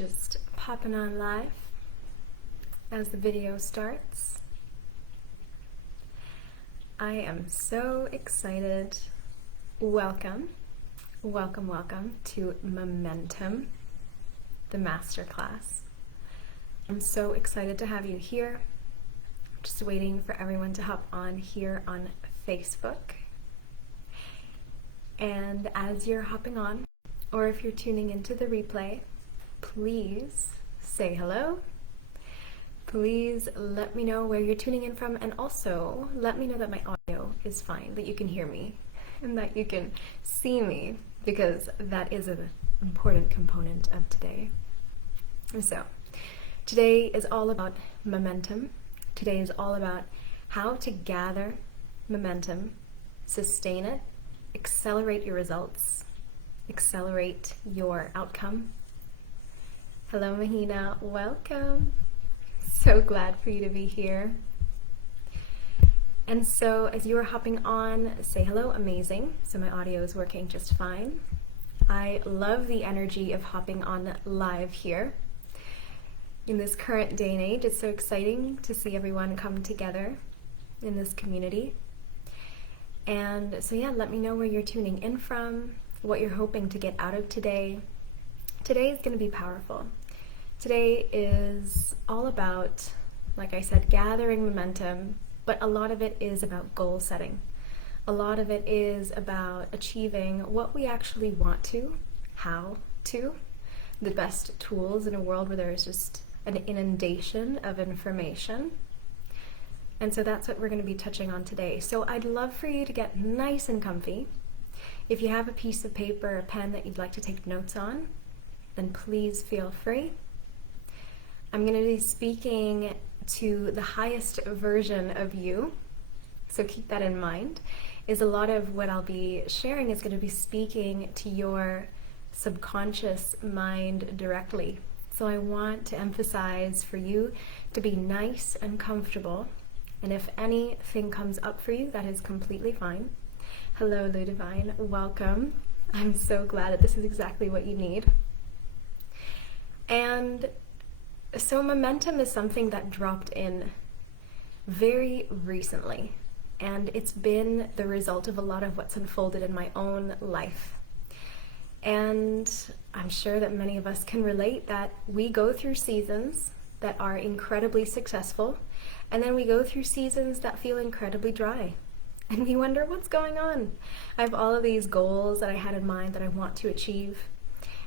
Just popping on live as the video starts. I am so excited. Welcome to Momentum, the Masterclass. I'm so excited to have you here. Just waiting for everyone to hop on here on Facebook. And as you're hopping on, or if you're tuning into the replay, please say hello. Please let me know where you're tuning in from, and also let me know that my audio is fine, that you can hear me and that you can see me, because that is an important component of today. So today is all about momentum. Today is all about how to gather momentum, sustain it, accelerate your results, accelerate your outcome. Hello, Mahina. Welcome. So glad for you to be here. And so as you are hopping on, say hello. Amazing. So my audio is working just fine. I love the energy of hopping on live here. In this current day and age, it's so exciting to see everyone come together in this community. And so yeah, let me know where you're tuning in from, what you're hoping to get out of today. Today is going to be powerful. Today is all about, like I said, gathering momentum, but a lot of it is about goal setting. A lot of it is about achieving what we actually want to, how to, the best tools in a world where there is just an inundation of information. And so that's what we're going to be touching on today. So I'd love for you to get nice and comfy. If you have a piece of paper or a pen that you'd like to take notes on, then please feel free. I'm going to be speaking to the highest version of you, so keep that in mind. Is a lot of what I'll be sharing is going to be speaking to your subconscious mind directly. So I want to emphasize for you to be nice and comfortable, and if anything comes up for you, that is completely fine. Hello, Ludivine. Welcome. I'm so glad that this is exactly what you need. And so momentum is something that dropped in very recently, and it's been the result of a lot of what's unfolded in my own life. And I'm sure that many of us can relate that we go through seasons that are incredibly successful, and then we go through seasons that feel incredibly dry. And we wonder, what's going on? I have all of these goals that I had in mind that I want to achieve.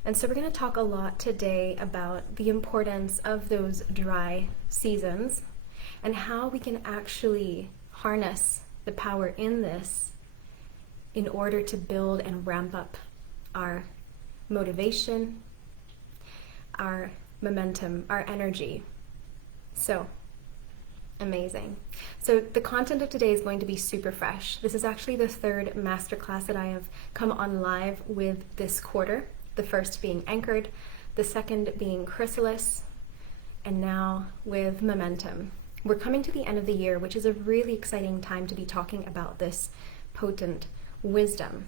And so we're going to talk a lot today about the importance of those dry seasons and how we can actually harness the power in this in order to build and ramp up our motivation, our momentum, our energy. So amazing. So the content of today is going to be super fresh. This is actually the third masterclass that I have come on live with this quarter. The first being Anchored, the second being Chrysalis, and now with Momentum. We're coming to the end of the year, which is a really exciting time to be talking about this potent wisdom.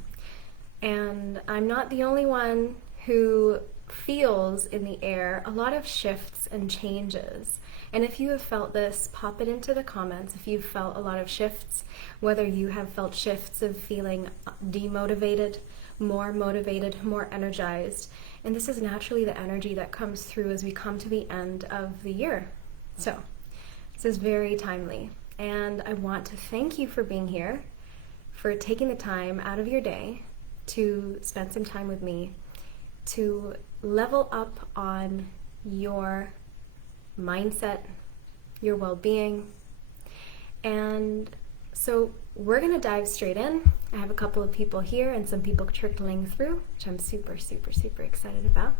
And I'm not the only one who feels in the air a lot of shifts and changes. And if you have felt this, pop it into the comments. If you've felt a lot of shifts, whether you have felt shifts of feeling demotivated, more motivated, more energized. And this is naturally the energy that comes through as we come to the end of the year. So this is very timely. And I want to thank you for being here, for taking the time out of your day to spend some time with me, to level up on your mindset, your well-being. And so we're going to dive straight in. I have a couple of people here and some people trickling through, which I'm super excited about.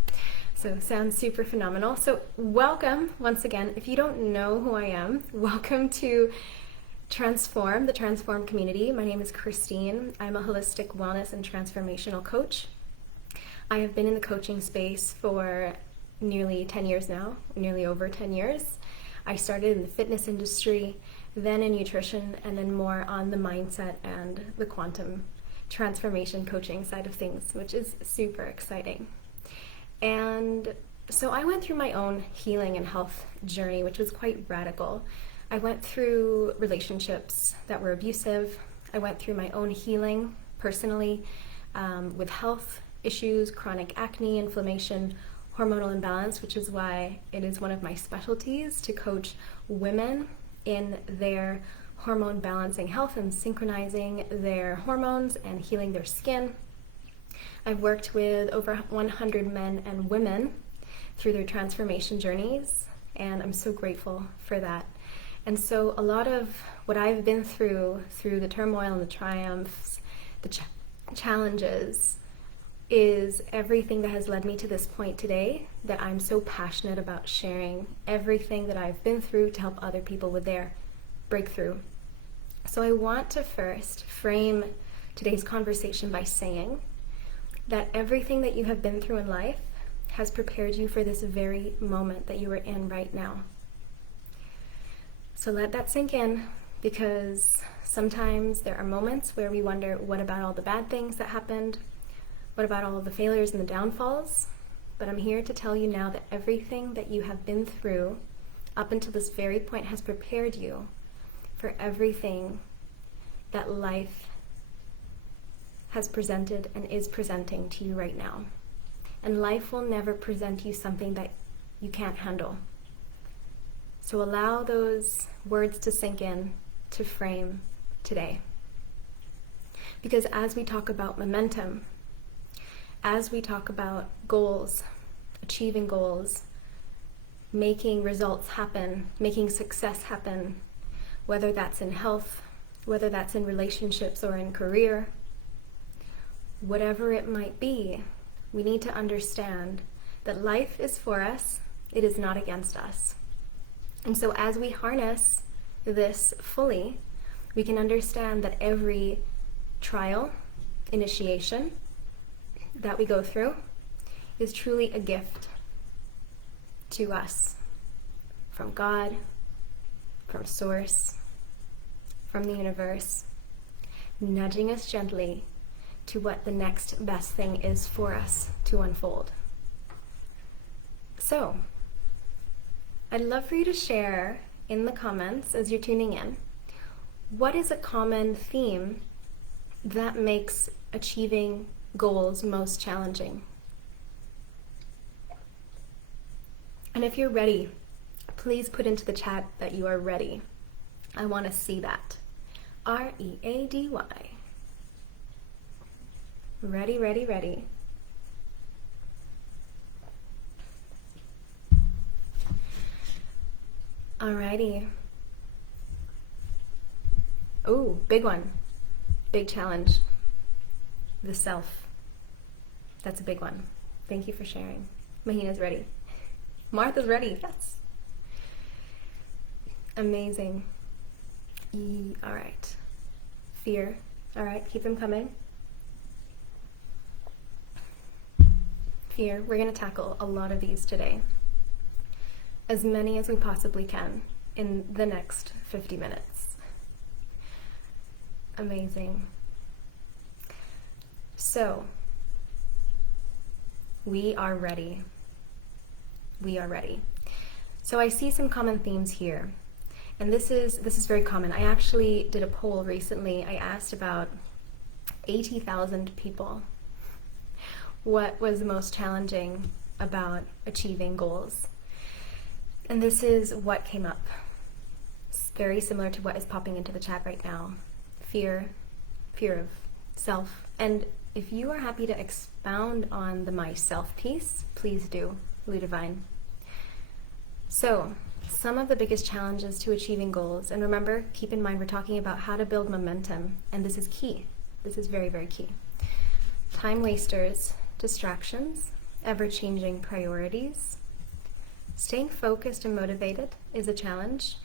So sounds super phenomenal. So welcome once again. If you don't know who I am, welcome to the Transform community. My name is Kristine. I'm a holistic wellness and transformational coach. I have been in the coaching space for nearly 10 years now, nearly over 10 years. I started in the fitness industry, then in nutrition, and then more on the mindset and the quantum transformation coaching side of things, which is super exciting. And So I went through my own healing and health journey, which was quite radical. I went through relationships that were abusive. I went through my own healing personally with health issues, chronic acne, inflammation, hormonal imbalance, which is why it is one of my specialties to coach women in their hormone balancing health and synchronizing their hormones and healing their skin. I've worked with over 100 men and women through their transformation journeys, and I'm so grateful for that. And so a lot of what I've been through the turmoil and the triumphs, the challenges, is everything that has led me to this point today, that I'm so passionate about sharing everything that I've been through to help other people with their breakthrough. So I want to first frame today's conversation by saying that everything that you have been through in life has prepared you for this very moment that you are in right now. So let that sink in, because sometimes there are moments where we wonder, what about all the bad things that happened? What about all of the failures and the downfalls? But I'm here to tell you now that everything that you have been through up until this very point has prepared you for everything that life has presented and is presenting to you right now. And life will never present you something that you can't handle. So allow those words to sink in, to frame today. Because as we talk about momentum, as we talk about goals, achieving goals, making results happen, making success happen, whether that's in health, whether that's in relationships or in career, whatever it might be, we need to understand that life is for us, it is not against us. And so as we harness this fully, we can understand that every trial, initiation that we go through is truly a gift to us from God, from Source, from the universe, nudging us gently to what the next best thing is for us to unfold. So, I'd love for you to share in the comments as you're tuning in, what is a common theme that makes achieving goals most challenging? And if you're ready, please put into the chat that you are ready. I want to see that. R-E-A-D-Y. Ready, ready, ready. Alrighty. Oh, big one. Big challenge. The self. That's a big one. Thank you for sharing. Mahina's ready. Martha's ready. Yes. Amazing. All right. Fear. All right, keep them coming. Fear. We're going to tackle a lot of these today. As many as we possibly can in the next 50 minutes. Amazing. So, we are ready. We are ready. So I see some common themes here. And this is very common. I actually did a poll recently. I asked about 80,000 people what was the most challenging about achieving goals. And this is what came up. It's very similar to what is popping into the chat right now. Fear of self. And if you are happy to expound on the myself piece, please do, Ludivine. So, some of the biggest challenges to achieving goals, and remember, keep in mind we're talking about how to build momentum, and this is key. This is very, very key. Time wasters, distractions, ever-changing priorities. Staying focused and motivated is a challenge.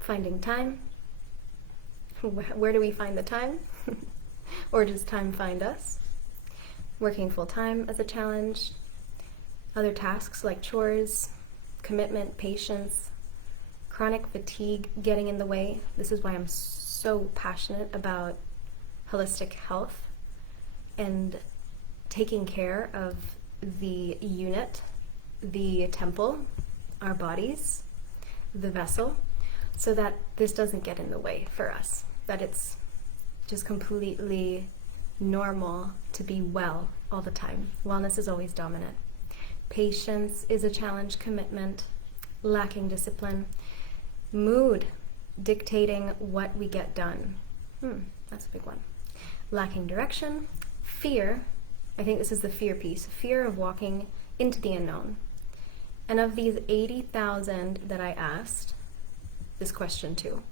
Finding time. Where do we find the time? Or does time find us? Working full-time is a challenge. Other tasks like chores, commitment, patience, chronic fatigue getting in the way. This is why I'm so passionate about holistic health and taking care of the unit the temple, our bodies, the vessel, so that this doesn't get in the way for us, that it's just completely normal to be well all the time. Wellness is always dominant. Patience is a challenge, commitment, lacking discipline, mood dictating what we get done. That's a big one. Lacking direction, fear. I think this is the fear piece. Fear of walking into the unknown. And of these 80,000 that I asked this question to,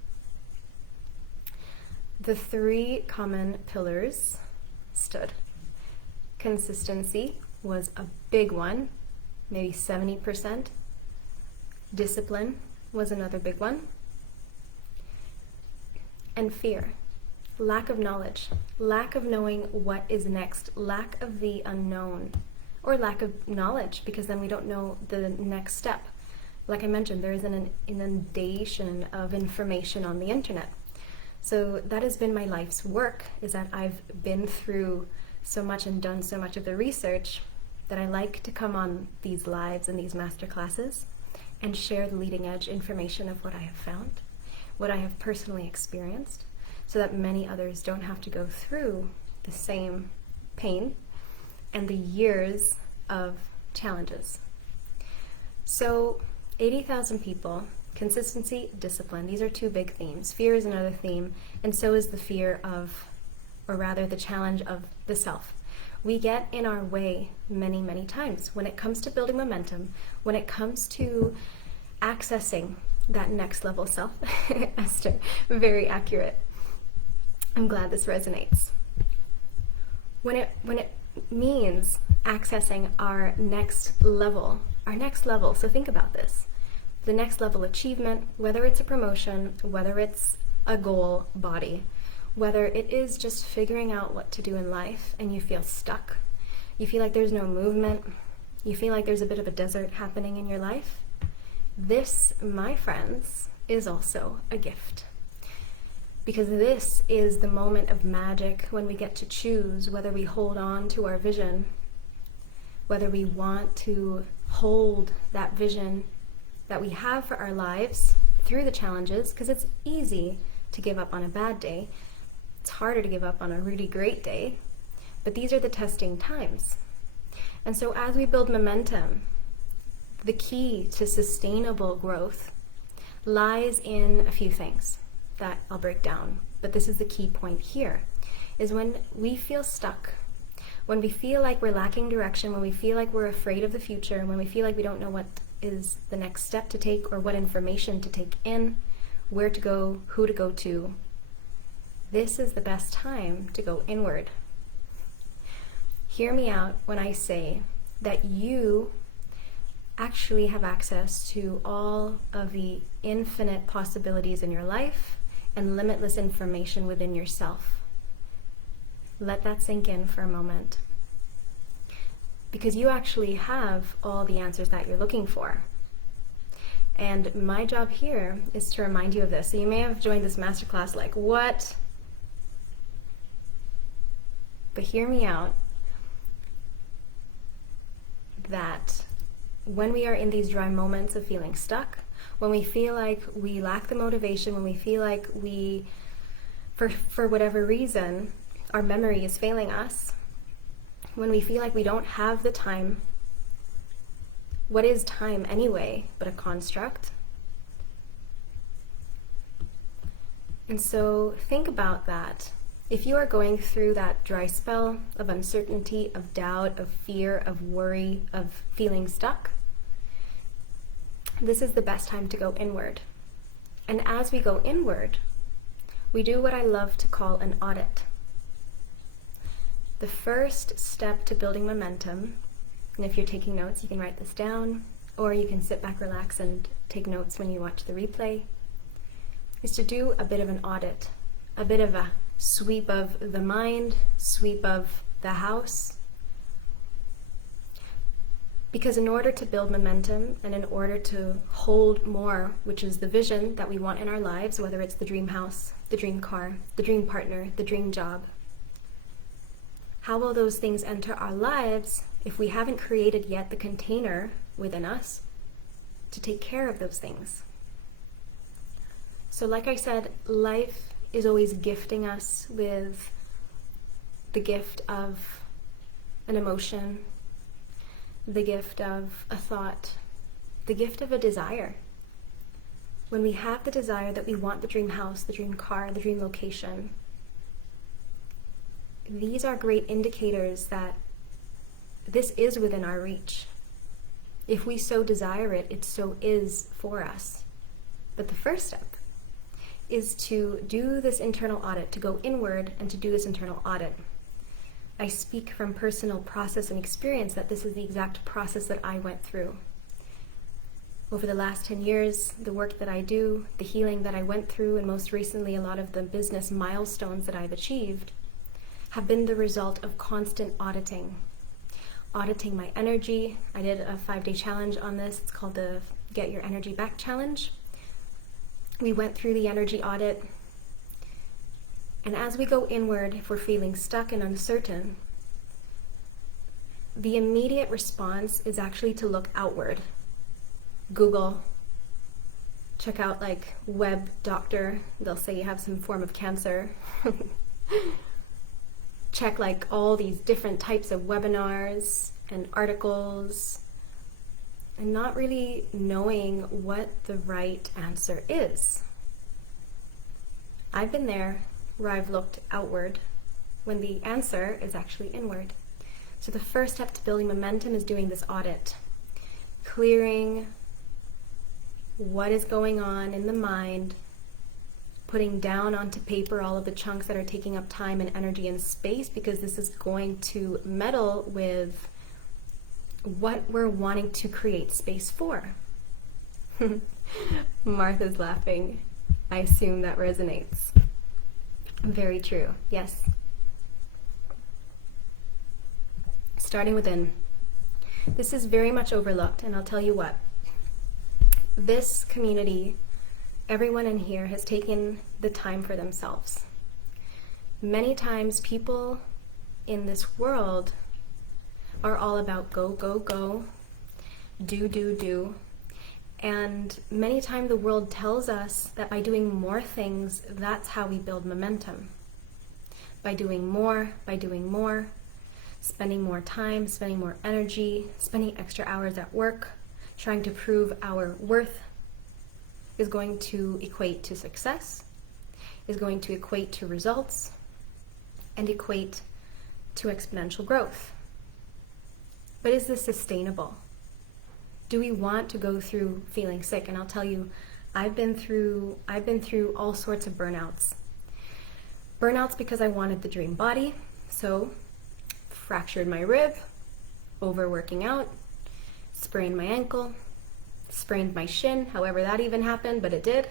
the 3 common pillars stood. Consistency was a big one, maybe 70%. Discipline was another big one. And fear. Lack of knowledge, lack of knowing what is next, lack of the unknown, or lack of knowledge, because then we don't know the next step. Like I mentioned, there is an inundation of information on the internet. So that has been my life's work, is that I've been through so much and done so much of the research that I like to come on these lives and these masterclasses and share the leading edge information of what I have found, what I have personally experienced, so that many others don't have to go through the same pain and the years of challenges. So 80,000 people, consistency, discipline, these are 2 big themes. Fear is another theme, and so is the fear of, or rather the challenge of the self. We get in our way many, many times when it comes to building momentum, when it comes to accessing that next level self. Esther, very accurate. I'm glad this resonates. When it means accessing our next level, so think about this. The next level achievement, whether it's a promotion, whether it's a goal body, whether it is just figuring out what to do in life and you feel stuck, you feel like there's no movement, you feel like there's a bit of a desert happening in your life, this, my friends, is also a gift. Because this is the moment of magic when we get to choose whether we hold on to our vision, whether we want to hold that vision that we have for our lives through the challenges, because it's easy to give up on a bad day. It's harder to give up on a really great day, but these are the testing times. And so as we build momentum, the key to sustainable growth lies in a few things that I'll break down. But this is the key point here, is when we feel stuck, when we feel like we're lacking direction, when we feel like we're afraid of the future, and when we feel like we don't know what is the next step to take or what information to take in, where to go, who to go to, this is the best time to go inward. Hear me out when I say that you actually have access to all of the infinite possibilities in your life and limitless information within yourself. Let that sink in for a moment. Because you actually have all the answers that you're looking for. And my job here is to remind you of this. So you may have joined this masterclass like, what? But hear me out, that when we are in these dry moments of feeling stuck, when we feel like we lack the motivation, when we feel like we, for whatever reason, our memory is failing us, when we feel like we don't have the time, what is time anyway but a construct? And so think about that. If you are going through that dry spell of uncertainty, of doubt, of fear, of worry, of feeling stuck, this is the best time to go inward. And as we go inward, we do what I love to call an audit. The first step to building momentum, and if you're taking notes, you can write this down, or you can sit back, relax, and take notes when you watch the replay, is to do a bit of an audit, a bit of a sweep of the mind, sweep of the house. Because in order to build momentum and in order to hold more, which is the vision that we want in our lives, whether it's the dream house, the dream car, the dream partner, the dream job, how will those things enter our lives if we haven't created yet the container within us to take care of those things. So like I said, life is always gifting us with the gift of an emotion, the gift of a thought, the gift of a desire. When we have the desire that we want the dream house, the dream car, the dream location, these are great indicators that this is within our reach. If we so desire it, it so is for us. But the first step is to do this internal audit, to go inward and to do this internal audit. I speak from personal process and experience that this is the exact process that I went through. Over the last 10 years, the work that I do, the healing that I went through, and most recently a lot of the business milestones that I've achieved have been the result of constant auditing. Auditing my energy. I did a 5-day challenge on this. It's called the Get Your Energy Back Challenge. We went through the energy audit. And as we go inward, if we're feeling stuck and uncertain, the immediate response is actually to look outward. Google, check out like web doctor, they'll say you have some form of cancer. Check like all these different types of webinars and articles, and not really knowing what the right answer is. I've been there where I've looked outward when the answer is actually inward. So the first step to building momentum is doing this audit, clearing what is going on in the mind, putting down onto paper all of the chunks that are taking up time and energy and space, because this is going to meddle with what we're wanting to create space for. Martha's laughing. I assume that resonates. Very true, yes. Starting within. This is very much overlooked, and I'll tell you what. This community, everyone in here has taken the time for themselves. Many times people in this world are all about go, go, go, do, do, do. And many times the world tells us that by doing more things, that's how we build momentum. By doing more, spending more time, spending more energy, spending extra hours at work, trying to prove our worth is going to equate to success, is going to equate to results, and equate to exponential growth. But is this sustainable? Do we want to go through feeling sick? And I'll tell you, I've been through all sorts of burnouts. Burnouts because I wanted the dream body, so fractured my rib, overworking out, sprained my ankle, sprained my shin, however that even happened, but it did.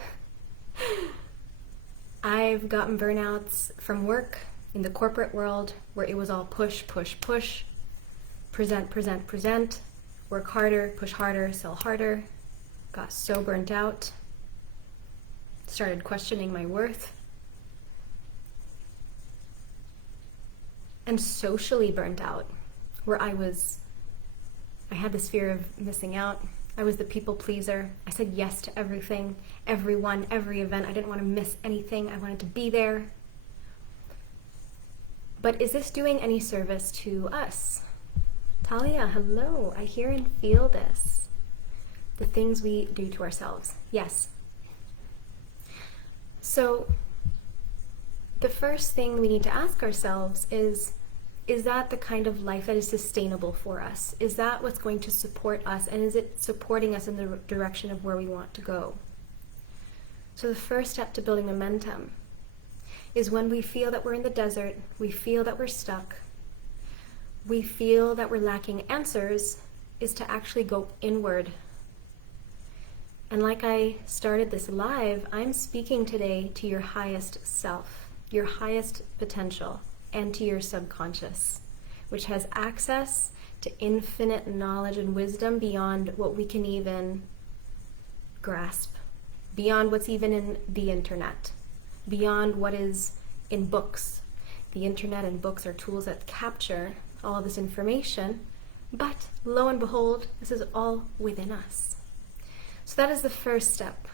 I've gotten burnouts from work in the corporate world where it was all push, push, push, present, present, present, work harder, push harder, sell harder, got so burnt out, started questioning my worth, and socially burnt out, where I had this fear of missing out. I was the people pleaser. I said yes to everything, everyone, every event. I didn't want to miss anything. I wanted to be there. But is this doing any service to us? Talia, hello. I hear and feel this. The things we do to ourselves. Yes. So the first thing we need to ask ourselves is that the kind of life that is sustainable for us? Is that what's going to support us? And is it supporting us in the direction of where we want to go? So the first step to building momentum is when we feel that we're in the desert, we feel that we're stuck, we feel that we're lacking answers, is to actually go inward. And like I started this live, I'm speaking today to your highest self, your highest potential, and to your subconscious, which has access to infinite knowledge and wisdom beyond what we can even grasp, beyond what's even in the internet, beyond what is in books. The internet and books are tools that capture all of this information, But lo and behold, this is all within us. So that is the first step.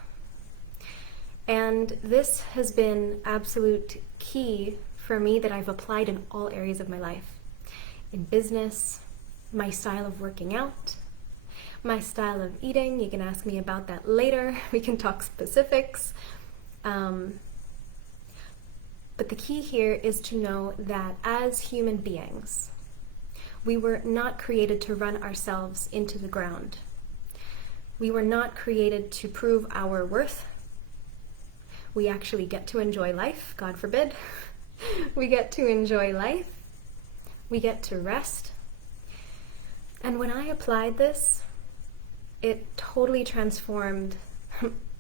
And this has been absolute key for me that I've applied in all areas of my life. In business, my style of working out, my style of eating. You can ask me about that later. We can talk specifics. But the key here is to know that as human beings, we were not created to run ourselves into the ground. We were not created to prove our worth. We actually get to enjoy life, God forbid. We get to enjoy life. We get to rest. And when I applied this, it totally transformed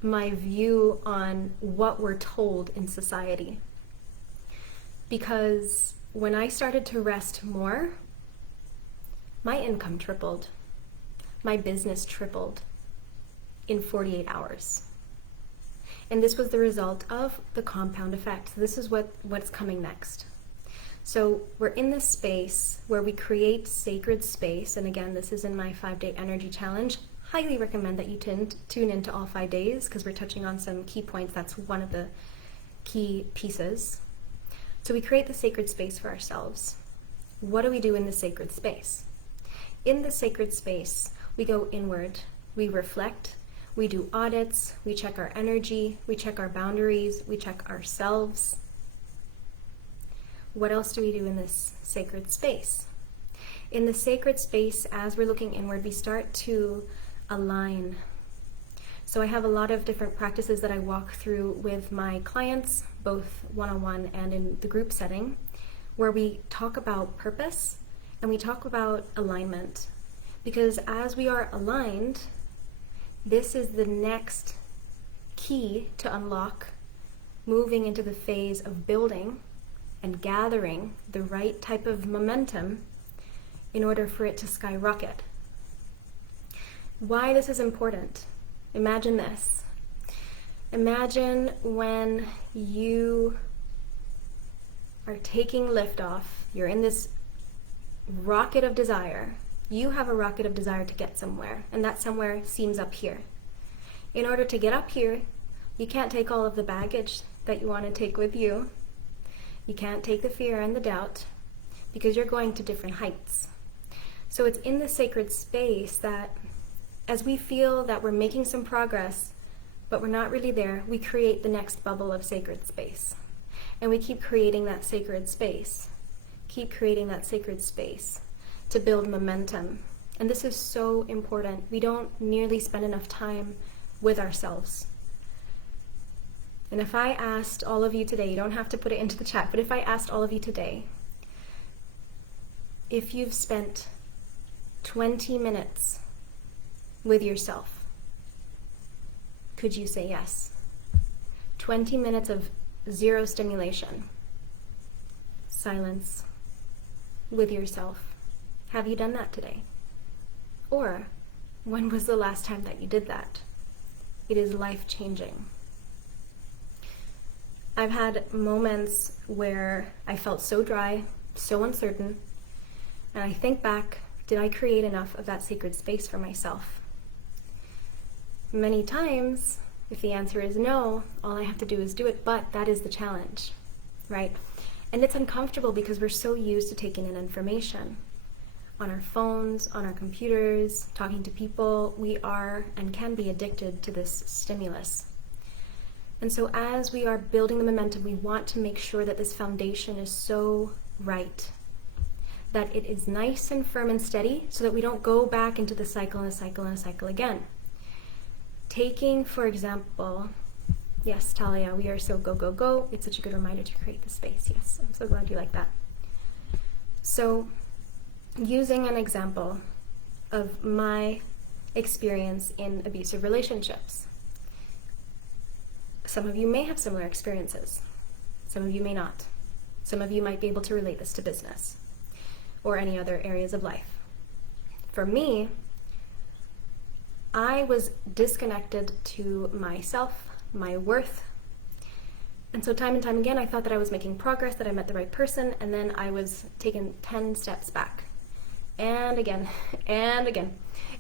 my view on what we're told in society. Because when I started to rest more, my income tripled. My business tripled in 48 hours. And this was the result of the compound effect. This is what's coming next. So we're in this space where we create sacred space. And again, this is in my 5-day energy challenge. Highly recommend that you tune into all 5 days because we're touching on some key points. That's one of the key pieces. So we create the sacred space for ourselves. What do we do in the sacred space? In the sacred space, we go inward, we reflect, we do audits, we check our energy, we check our boundaries, we check ourselves. What else do we do in this sacred space? In the sacred space, as we're looking inward, we start to align. So I have a lot of different practices that I walk through with my clients, both one-on-one and in the group setting, where we talk about purpose and we talk about alignment. Because as we are aligned, this is the next key to unlock moving into the phase of building and gathering the right type of momentum in order for it to skyrocket. Why this is important? Imagine this. Imagine when you are taking liftoff, you're in this rocket of desire. You have a rocket of desire to get somewhere, and that somewhere seems up here. In order to get up here, you can't take all of the baggage that you want to take with you. You can't take the fear and the doubt because you're going to different heights. So it's in the sacred space that as we feel that we're making some progress, but we're not really there, we create the next bubble of sacred space. And we keep creating that sacred space. Keep creating that sacred space to build momentum. And this is so important. We don't nearly spend enough time with ourselves. And if I asked all of you today, you don't have to put it into the chat, but if I asked all of you today, if you've spent 20 minutes with yourself, could you say yes? 20 minutes of zero stimulation, silence with yourself. Have you done that today? Or when was the last time that you did that? It is life-changing. I've had moments where I felt so dry, so uncertain, and I think back, did I create enough of that sacred space for myself? Many times, if the answer is no, all I have to do is do it, but that is the challenge, right? And it's uncomfortable because we're so used to taking in information. On our phones, on our computers, talking to people, we are and can be addicted to this stimulus. And so as we are building the momentum, we want to make sure that this foundation is so right, that it is nice and firm and steady so that we don't go back into the cycle and a cycle and a cycle again. Taking, for example, yes, Talia, we are so go, go, go. It's such a good reminder to create the space. Yes, I'm so glad you like that. So using an example of my experience in abusive relationships. Some of you may have similar experiences. Some of you may not. Some of you might be able to relate this to business or any other areas of life. For me, I was disconnected to myself, my worth. And so time and time again, I thought that I was making progress, that I met the right person, and then I was taken 10 steps back. and again, and again.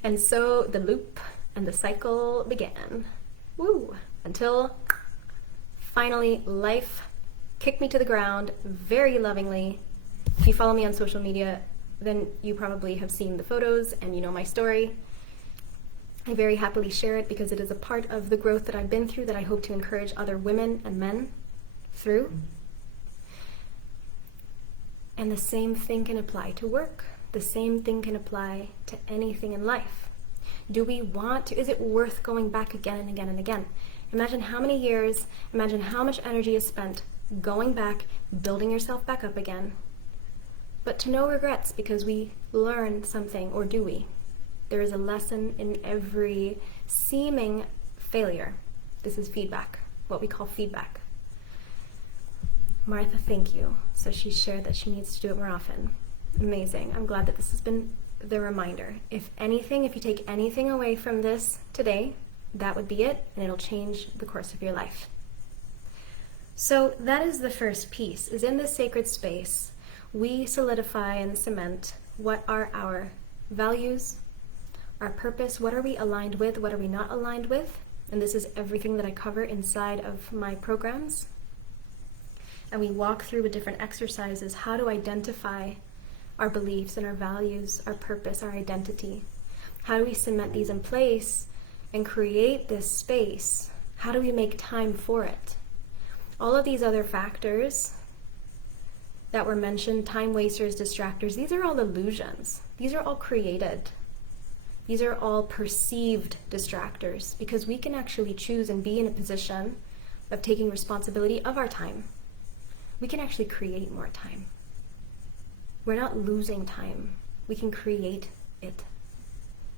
And so the loop and the cycle began. Woo! Until finally life kicked me to the ground very lovingly. If you follow me on social media, then you probably have seen the photos and you know my story. I very happily share it because it is a part of the growth that I've been through that I hope to encourage other women and men through. And the same thing can apply to work. The same thing can apply to anything in life. Do we want to, is it worth going back again and again and again? Imagine how many years, imagine how much energy is spent going back, building yourself back up again. But to no regrets because we learn something, or do we? There is a lesson in every seeming failure. This is feedback, what we call feedback. Martha, thank you. So she shared that she needs to do it more often. Amazing. I'm glad that this has been the reminder. If anything, if you take anything away from this today, that would be it, and it'll change the course of your life. So that is the first piece, is in this sacred space, we solidify and cement what are our values, our purpose, what are we aligned with, what are we not aligned with, and this is everything that I cover inside of my programs. And we walk through with different exercises how to identify our beliefs and our values, our purpose, our identity. How do we cement these in place and create this space? How do we make time for it? All of these other factors that were mentioned, time wasters, distractors, these are all illusions. These are all created. These are all perceived distractors because we can actually choose and be in a position of taking responsibility of our time. We can actually create more time. We're not losing time. We can create it.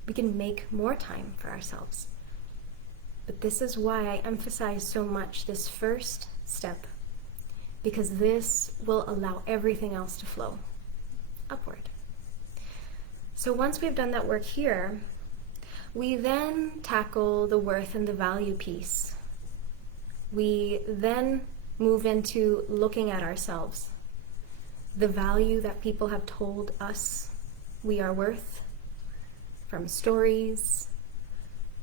We can make more time for ourselves. But this is why I emphasize so much this first step, because this will allow everything else to flow upward. So once we've done that work here, we then tackle the worth and the value piece. We then move into looking at ourselves, the value that people have told us we are worth, from stories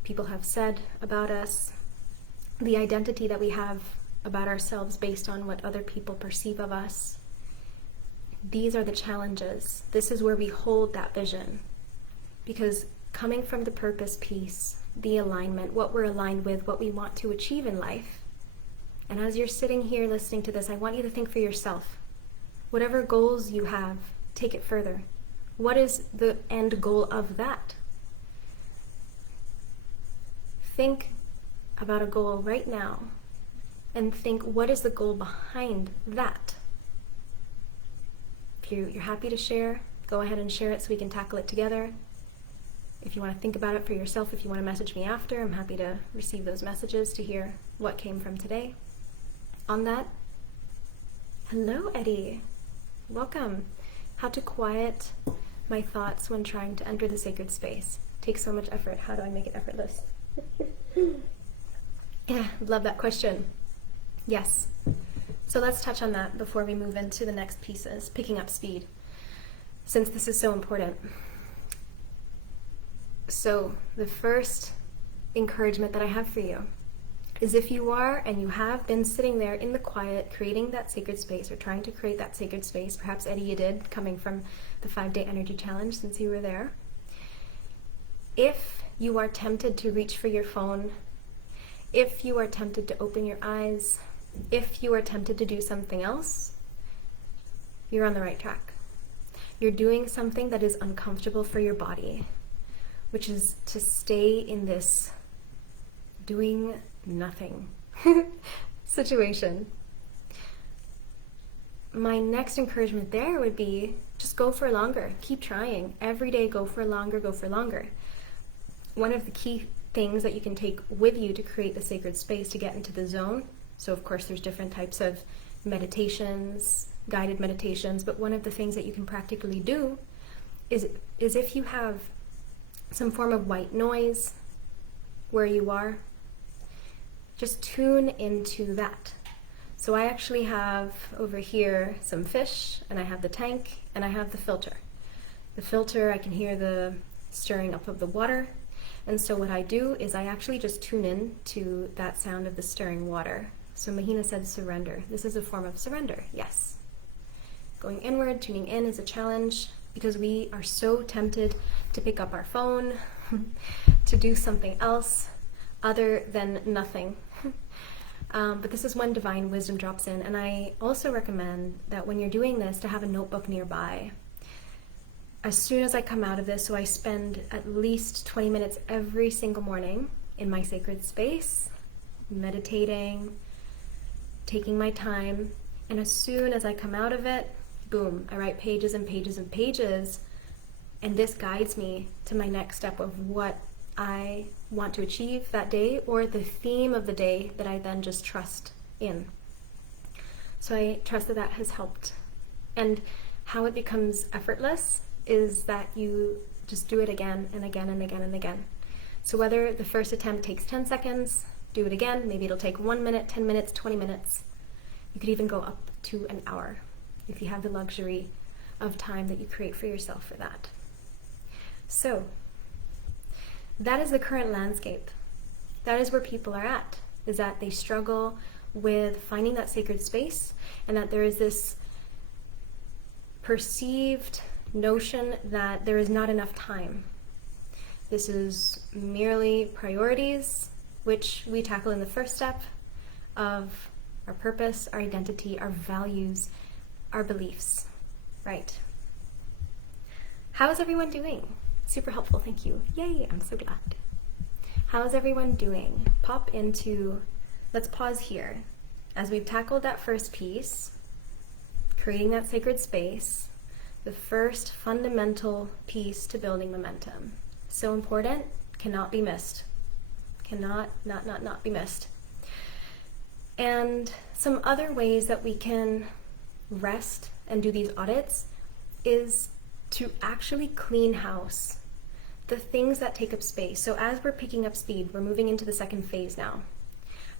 people have said about us, the identity that we have about ourselves based on what other people perceive of us. These are the challenges. This is where we hold that vision. Because coming from the purpose piece, the alignment, what we're aligned with, what we want to achieve in life, and as you're sitting here listening to this, I want you to think for yourself. Whatever goals you have, take it further. What is the end goal of that? Think about a goal right now and think, what is the goal behind that? If you're happy to share, go ahead and share it so we can tackle it together. If you want to think about it for yourself, if you want to message me after, I'm happy to receive those messages to hear what came from today. On that, hello Eddie, welcome. How to quiet my thoughts when trying to enter the sacred space. Takes so much effort. How do I make it effortless? Yeah, love that question. Yes. So let's touch on that before we move into the next pieces, picking up speed, since this is so important. So the first encouragement that I have for you is, if you are and you have been sitting there in the quiet, creating that sacred space or trying to create that sacred space, perhaps Eddie you did, coming from the 5-day energy challenge since you were there. If you are tempted to reach for your phone, if you are tempted to open your eyes, if you are tempted to do something else, you're on the right track. You're doing something that is uncomfortable for your body, which is to stay in this doing nothing situation. My next encouragement there would be just go for longer. Keep trying. Every day, go for longer, go for longer. One of the key things that you can take with you to create the sacred space, to get into the zone, so of course there's different types of meditations, guided meditations, but one of the things that you can practically do is if you have some form of white noise where you are, just tune into that. So I actually have over here some fish, and I have the tank, and I have the filter. the filter, I can hear the stirring up of the water. And so what I do is I actually just tune in to that sound of the stirring water. So Mahina said surrender. This is a form of surrender, yes. Going inward, tuning in is a challenge because we are so tempted to pick up our phone, to do something else other than nothing. But this is when divine wisdom drops in. And I also recommend that when you're doing this, to have a notebook nearby. As soon as I come out of this, so I spend at least 20 minutes every single morning in my sacred space, meditating, taking my time. And as soon as I come out of it, boom, I write pages and pages and pages. And this guides me to my next step of what I want to achieve that day, or the theme of the day that I then just trust in. So I trust that that has helped. And how it becomes effortless is that you just do it again and again and again and again. So whether the first attempt takes 10 seconds, do it again. Maybe it'll take 1 minute, 10 minutes, 20 minutes. You could even go up to an hour if you have the luxury of time that you create for yourself for that. So that is the current landscape. That is where people are at, is that they struggle with finding that sacred space, and that there is this perceived notion that there is not enough time. This is merely priorities, which we tackle in the first step of our purpose, our identity, our values, our beliefs, right? How is everyone doing? Super helpful, thank you. Yay, I'm so glad. How's everyone doing? Pop into, let's pause here. As we've tackled that first piece, creating that sacred space, the first fundamental piece to building momentum. So important, cannot be missed. Cannot not be missed. And some other ways that we can rest and do these audits is to actually clean house, the things that take up space. So as we're picking up speed, we're moving into the second phase now.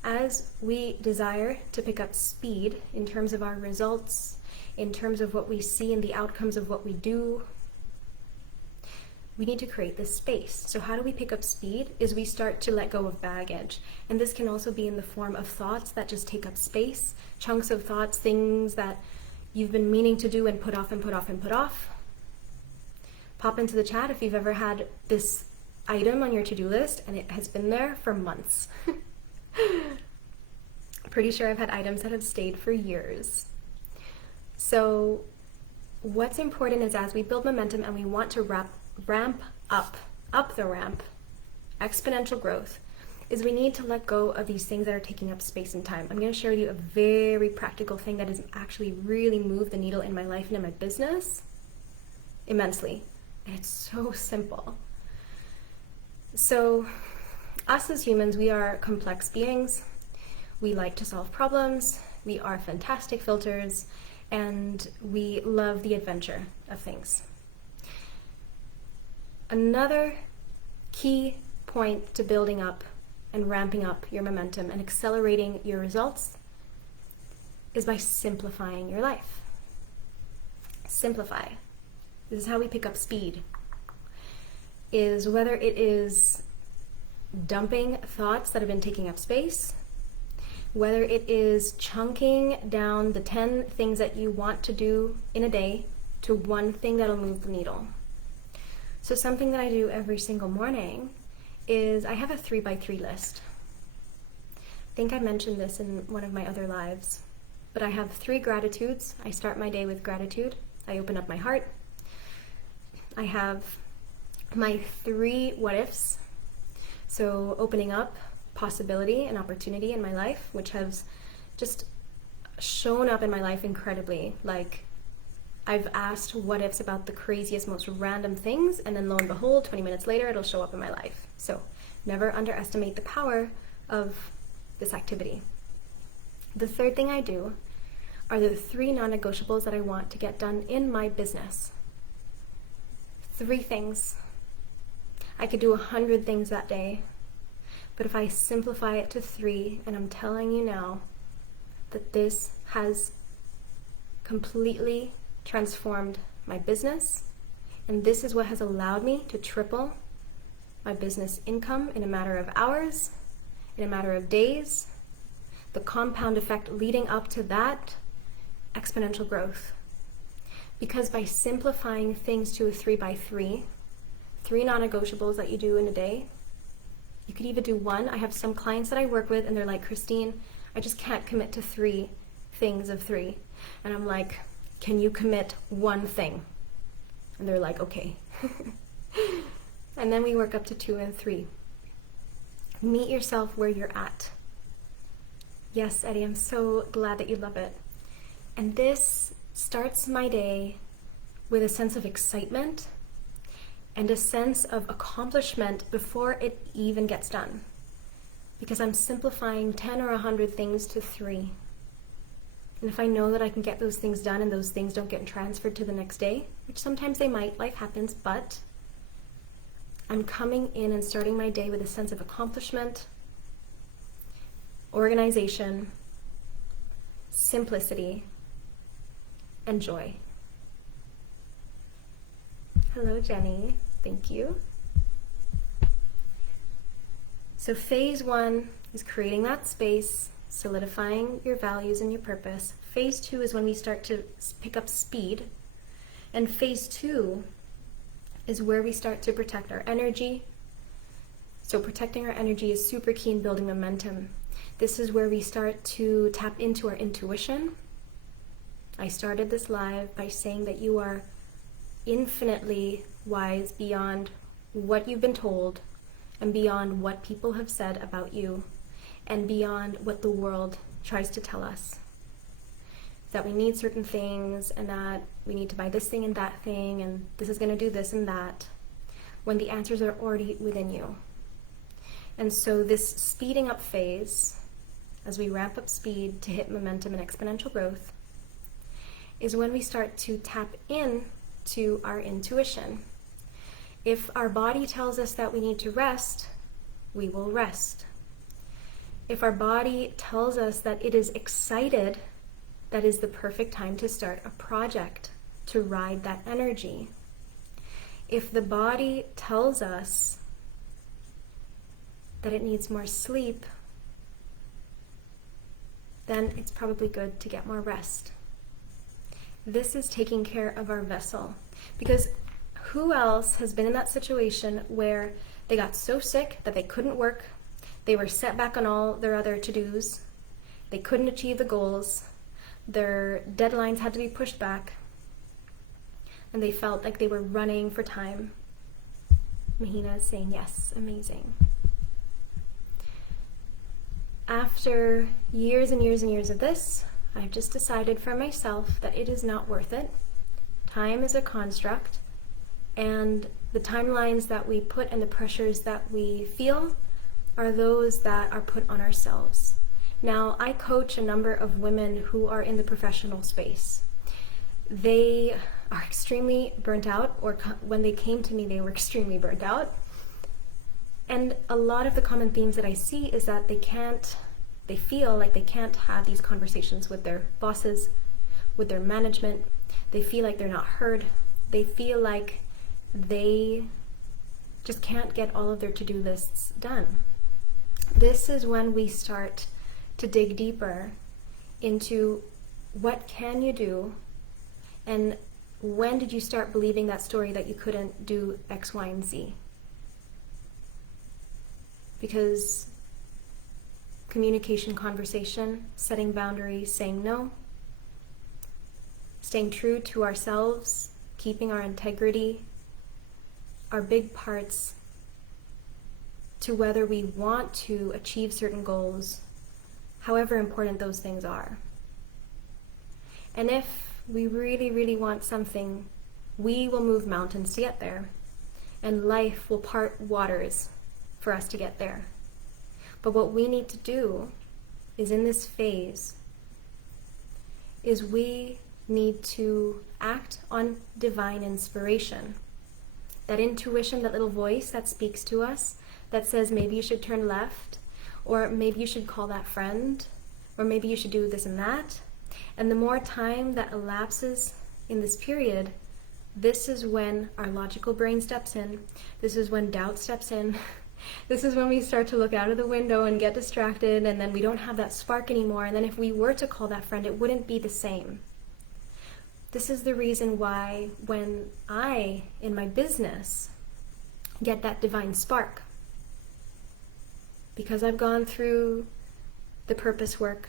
As we desire to pick up speed in terms of our results, in terms of what we see and the outcomes of what we do, we need to create this space. So how do we pick up speed? Is we start to let go of baggage. And this can also be in the form of thoughts that just take up space, chunks of thoughts, things that you've been meaning to do and put off and put off and put off. Pop into the chat if you've ever had this item on your to-do list and it has been there for months. Pretty sure I've had items that have stayed for years. So what's important is, as we build momentum and we want to ramp up the ramp, exponential growth, is we need to let go of these things that are taking up space and time. I'm going to share with you a very practical thing that has actually really moved the needle in my life and in my business immensely. And it's so simple. So us as humans, we are complex beings. We like to solve problems. We are fantastic filters, and we love the adventure of things. Another key point to building up and ramping up your momentum and accelerating your results is by simplifying your life. Simplify. This is how we pick up speed. Is whether it is dumping thoughts that have been taking up space, whether it is chunking down the 10 things that you want to do in a day to one thing that'll move the needle. So something that I do every single morning is I have a 3x3 list. I think I mentioned this in one of my other lives, but I have 3 gratitudes. I start my day with gratitude. I open up my heart. I have my 3 what ifs. So opening up possibility and opportunity in my life, which has just shown up in my life incredibly. Like, I've asked what ifs about the craziest, most random things, and then lo and behold, 20 minutes later, it'll show up in my life. So never underestimate the power of this activity. The third thing I do are the 3 non-negotiables that I want to get done in my business. 3 things. I could do 100 things that day, but if I simplify it to 3, and I'm telling you now that this has completely transformed my business, And this is what has allowed me to triple my business income in a matter of hours, in a matter of days. The compound effect leading up to that, exponential growth. Because by simplifying things to a 3x3, 3 non-negotiables that you do in a day, you could even do 1. I have some clients that I work with and they're like, Kristine, I just can't commit to 3 things of 3. And I'm like, can you commit 1 thing? And they're like, okay. And then we work up to 2 and 3. Meet yourself where you're at. Yes, Eddie, I'm so glad that you love it. And this starts my day with a sense of excitement and a sense of accomplishment before it even gets done. Because I'm simplifying 10 or 100 things to 3. And if I know that I can get those things done and those things don't get transferred to the next day, which sometimes they might, life happens, but I'm coming in and starting my day with a sense of accomplishment, organization, simplicity, and joy. Hello, Jenny. Thank you. So phase 1 is creating that space, solidifying your values and your purpose. Phase 2 is when we start to pick up speed. And phase 2 is where we start to protect our energy. So protecting our energy is super key in building momentum. This is where we start to tap into our intuition. I started this live by saying that you are infinitely wise beyond what you've been told and beyond what people have said about you and beyond what the world tries to tell us. That we need certain things and that we need to buy this thing and that thing and this is going to do this and that, when the answers are already within you. And so this speeding up phase, as we ramp up speed to hit momentum and exponential growth, is when we start to tap in to our intuition. If our body tells us that we need to rest, we will rest. If our body tells us that it is excited, that is the perfect time to start a project, to ride that energy. If the body tells us that it needs more sleep, then it's probably good to get more rest. This is taking care of our vessel. Because who else has been in that situation where they got so sick that they couldn't work, they were set back on all their other to-dos, they couldn't achieve the goals, their deadlines had to be pushed back, and they felt like they were running for time? Mahina is saying yes, amazing. After years and years and years of this, I've just decided for myself that it is not worth it. Time is a construct, and the timelines that we put and the pressures that we feel are those that are put on ourselves. Now, I coach a number of women who are in the professional space. They are extremely burnt out, or when they came to me, they were extremely burnt out. And a lot of the common themes that I see is that they feel like they can't have these conversations with their bosses, with their management. They feel like they're not heard. They feel like they just can't get all of their to-do lists done. This is when we start to dig deeper into what can you do, and when did you start believing that story that you couldn't do X, Y, and Z? Because communication, conversation, setting boundaries, saying no, staying true to ourselves, keeping our integrity, are big parts to whether we want to achieve certain goals, however important those things are. And if we really, really want something, we will move mountains to get there, and life will part waters for us to get there. But what we need to do is, in this phase, is we need to act on divine inspiration. That intuition, that little voice that speaks to us, that says maybe you should turn left, or maybe you should call that friend, or maybe you should do this and that. And the more time that elapses in this period, this is when our logical brain steps in. This is when doubt steps in. This is when we start to look out of the window and get distracted, and then we don't have that spark anymore. And then if we were to call that friend, it wouldn't be the same. This is the reason why when I, in my business, get that divine spark, because I've gone through the purpose work,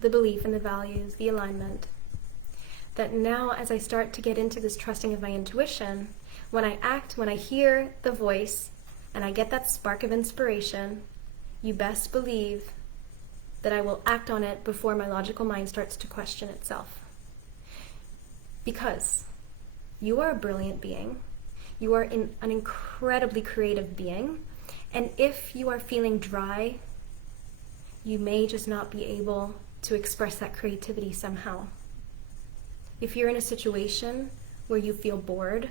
the belief and the values, the alignment, that now as I start to get into this trusting of my intuition, when I act, when I hear the voice, and I get that spark of inspiration, you best believe that I will act on it before my logical mind starts to question itself. Because you are a brilliant being, you are an incredibly creative being, and if you are feeling dry, you may just not be able to express that creativity somehow. If you're in a situation where you feel bored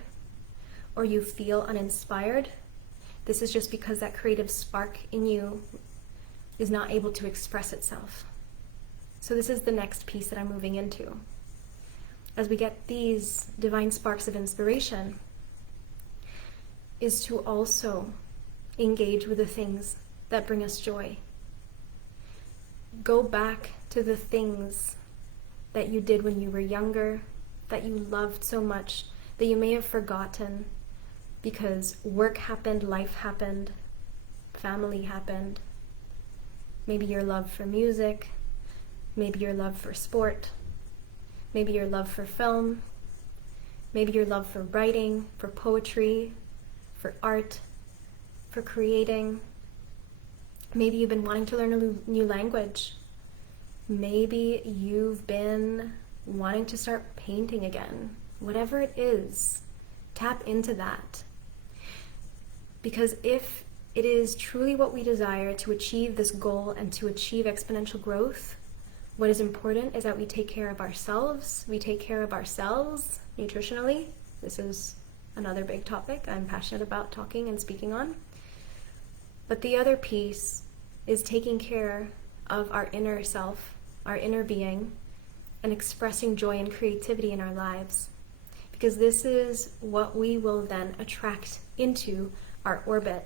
or you feel uninspired, this is just because that creative spark in you is not able to express itself. So this is the next piece that I'm moving into. As we get these divine sparks of inspiration, is to also engage with the things that bring us joy. Go back to the things that you did when you were younger, that you loved so much, that you may have forgotten because work happened, life happened, family happened. Maybe your love for music, maybe your love for sport, maybe your love for film, maybe your love for writing, for poetry, for art, for creating. Maybe you've been wanting to learn a new language. Maybe you've been wanting to start painting again. Whatever it is, tap into that. Because if it is truly what we desire to achieve this goal and to achieve exponential growth, what is important is that we take care of ourselves. We take care of ourselves nutritionally. This is another big topic I'm passionate about talking and speaking on. But the other piece is taking care of our inner self, our inner being, and expressing joy and creativity in our lives. Because this is what we will then attract into our orbit.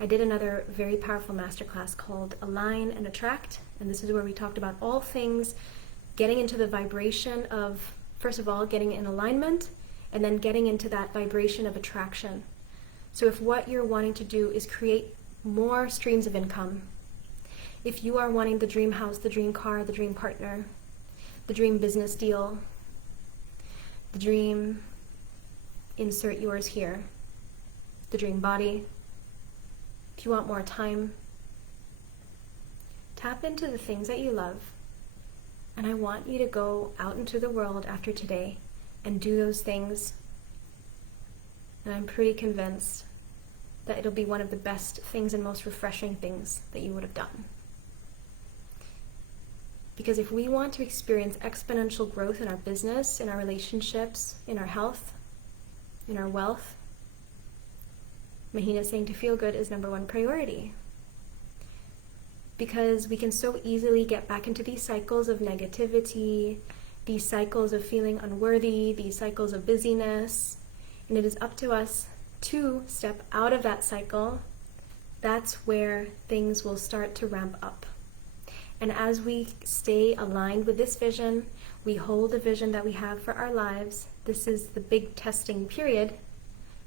I did another very powerful masterclass called Align and Attract, and this is where we talked about all things getting into the vibration of, first of all, getting in alignment, and then getting into that vibration of attraction. So if what you're wanting to do is create more streams of income, if you are wanting the dream house, the dream car, the dream partner, the dream business deal, the dream, insert yours here, the dream body, if you want more time, tap into the things that you love. And I want you to go out into the world after today and do those things. And I'm pretty convinced that it'll be one of the best things and most refreshing things that you would have done. Because if we want to experience exponential growth in our business, in our relationships, in our health, in our wealth, Mahina's saying to feel good is number one priority. Because we can so easily get back into these cycles of negativity, these cycles of feeling unworthy, these cycles of busyness, and it is up to us to step out of that cycle. That's where things will start to ramp up. And as we stay aligned with this vision, we hold the vision that we have for our lives. This is the big testing period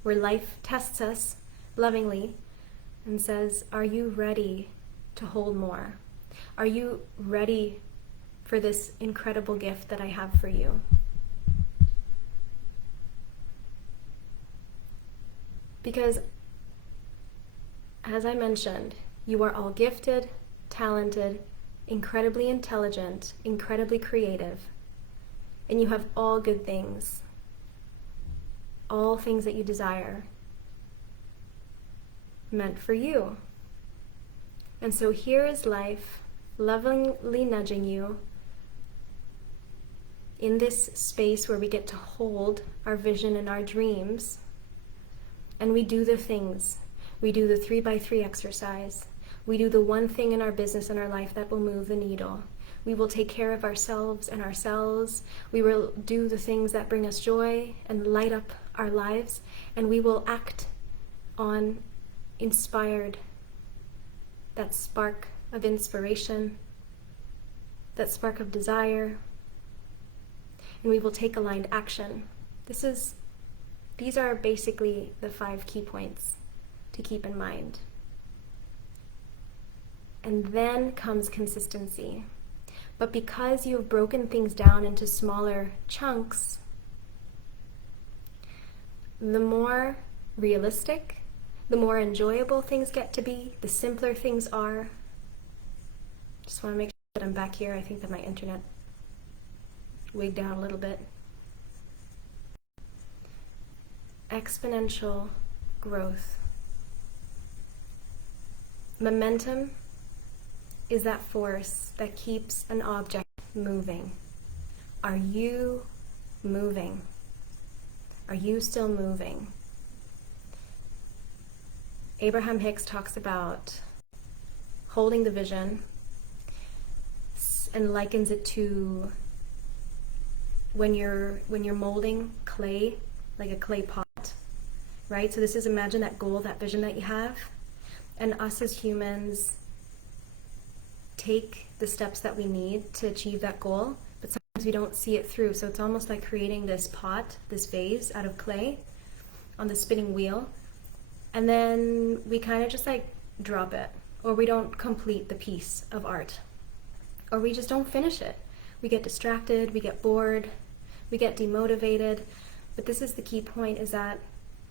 where life tests us lovingly and says, are you ready to hold more? Are you ready for this incredible gift that I have for you? Because, as I mentioned, you are all gifted, talented, incredibly intelligent, incredibly creative, and you have all good things, all things that you desire, meant for you. And so here is life lovingly nudging you in this space where we get to hold our vision and our dreams, and we do the things. We do the 3x3 exercise. We do the one thing in our business and our life that will move the needle. We will take care of ourselves and ourselves. We will do the things that bring us joy and light up our lives, and we will act on inspired, that spark of inspiration, that spark of desire, and we will take aligned action. These are basically the 5 key points to keep in mind. And then comes consistency. But because you have broken things down into smaller chunks, the more realistic, the more enjoyable things get to be, the simpler things are. Just want to make sure that I'm back here. I think that my internet wigged out a little bit. Exponential growth. Momentum is that force that keeps an object moving. Are you moving? Are you still moving? Abraham Hicks talks about holding the vision and likens it to when you're molding clay, like a clay pot, right? So this is, imagine that goal, that vision that you have, and us as humans take the steps that we need to achieve that goal, but sometimes we don't see it through. So it's almost like creating this pot, this vase out of clay on the spinning wheel, and then we kind of just like drop it, or we don't complete the piece of art, or we just don't finish it. We get distracted, we get bored, we get demotivated. But this is the key point, is that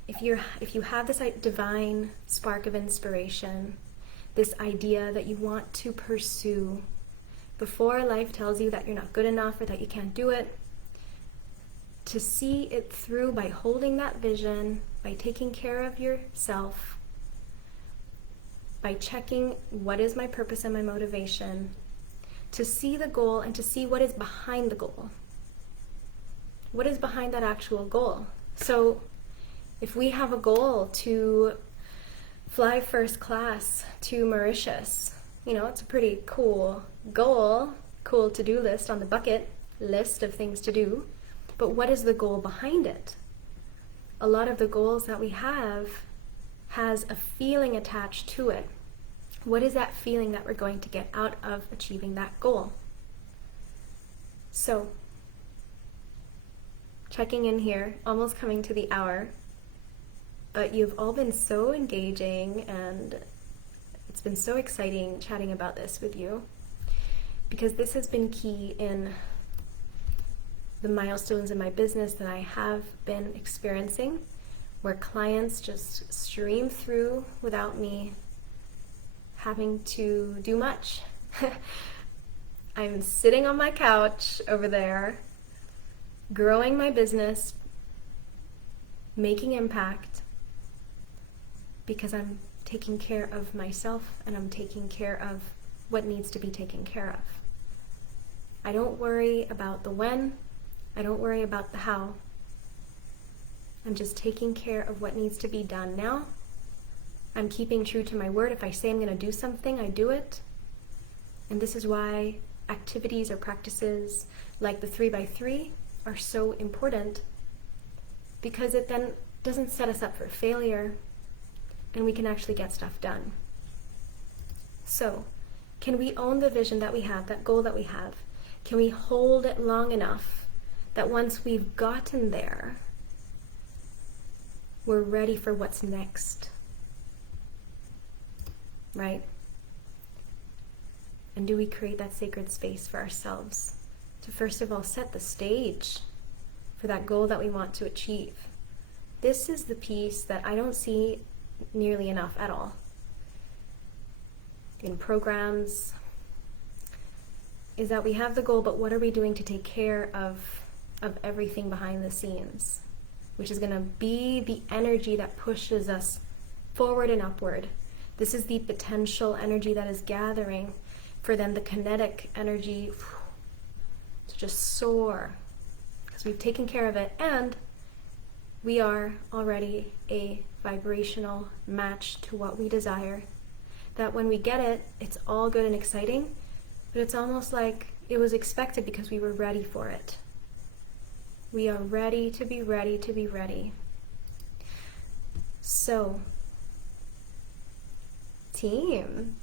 if you have this divine spark of inspiration, this idea that you want to pursue, before life tells you that you're not good enough or that you can't do it, to see it through by holding that vision, by taking care of yourself, by checking what is my purpose and my motivation, to see the goal and to see what is behind the goal. What is behind that actual goal? So if we have a goal to fly first class to Mauritius, it's a pretty cool goal, cool to-do list on the bucket list of things to do, but what is the goal behind it? A lot of the goals that we have has a feeling attached to it. What is that feeling that we're going to get out of achieving that goal? So, checking in here, almost coming to the hour, but you've all been so engaging, and it's been so exciting chatting about this with you, because this has been key in the milestones in my business that I have been experiencing, where clients just stream through without me having to do much. I'm sitting on my couch over there, growing my business, making impact, because I'm taking care of myself and I'm taking care of what needs to be taken care of. I don't worry about the when, I don't worry about the how. I'm just taking care of what needs to be done now. I'm keeping true to my word. If I say I'm going to do something, I do it. And this is why activities or practices like the 3x3 are so important, because it then doesn't set us up for failure, and we can actually get stuff done. So, can we own the vision that we have, that goal that we have? Can we hold it long enough that once we've gotten there, we're ready for what's next? Right? And do we create that sacred space for ourselves to first of all set the stage for that goal that we want to achieve? This is the piece that I don't see nearly enough at all in programs, is that we have the goal, but what are we doing to take care of everything behind the scenes, which is going to be the energy that pushes us forward and upward. This is the potential energy that is gathering for then the kinetic energy to just soar, because we've taken care of it, and we are already a vibrational match to what we desire. That when we get it, it's all good and exciting, but it's almost like it was expected because we were ready for it. We are ready to be ready to be ready. So, team,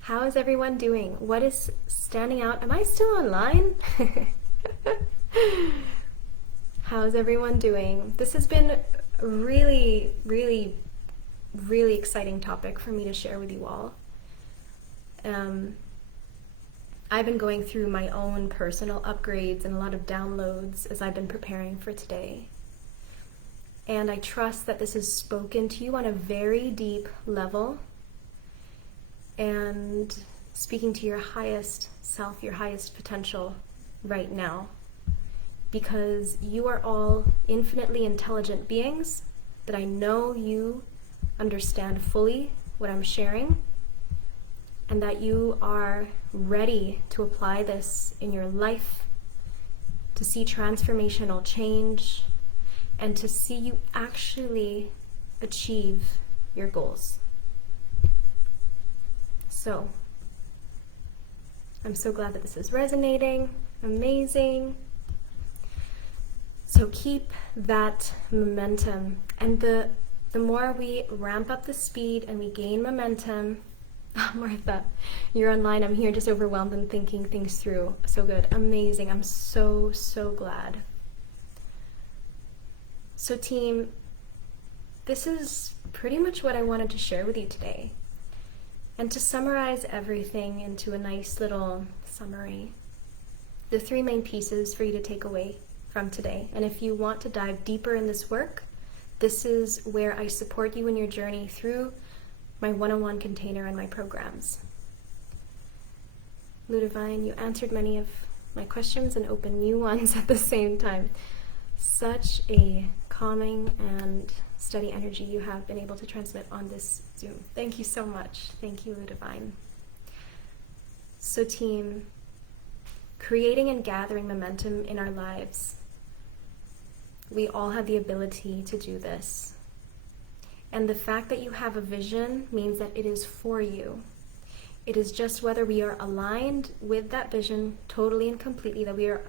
how is everyone doing? What is standing out? Am I still online? How's everyone doing? This has been a really, really, really exciting topic for me to share with you all. I've been going through my own personal upgrades and a lot of downloads as I've been preparing for today. And I trust that this has spoken to you on a very deep level and speaking to your highest self, your highest potential right now. Because you are all infinitely intelligent beings that I know you understand fully what I'm sharing, and that you are ready to apply this in your life, to see transformational change, and to see you actually achieve your goals. So, I'm so glad that this is resonating. Amazing. So keep that momentum, and the more we ramp up the speed and we gain momentum, Martha, you're online. I'm here just overwhelmed and thinking things through. So good. Amazing. I'm so, so glad. So team, this is pretty much what I wanted to share with you today. And to summarize everything into a nice little summary, the 3 main pieces for you to take away from today. And if you want to dive deeper in this work, this is where I support you in your journey through my one-on-one container and my programs. Ludivine, you answered many of my questions and opened new ones at the same time. Such a calming and steady energy you have been able to transmit on this Zoom. Thank you so much. Thank you, Ludivine. So team, creating and gathering momentum in our lives. We all have the ability to do this. And the fact that you have a vision means that it is for you. It is just whether we are aligned with that vision totally and completely, that we are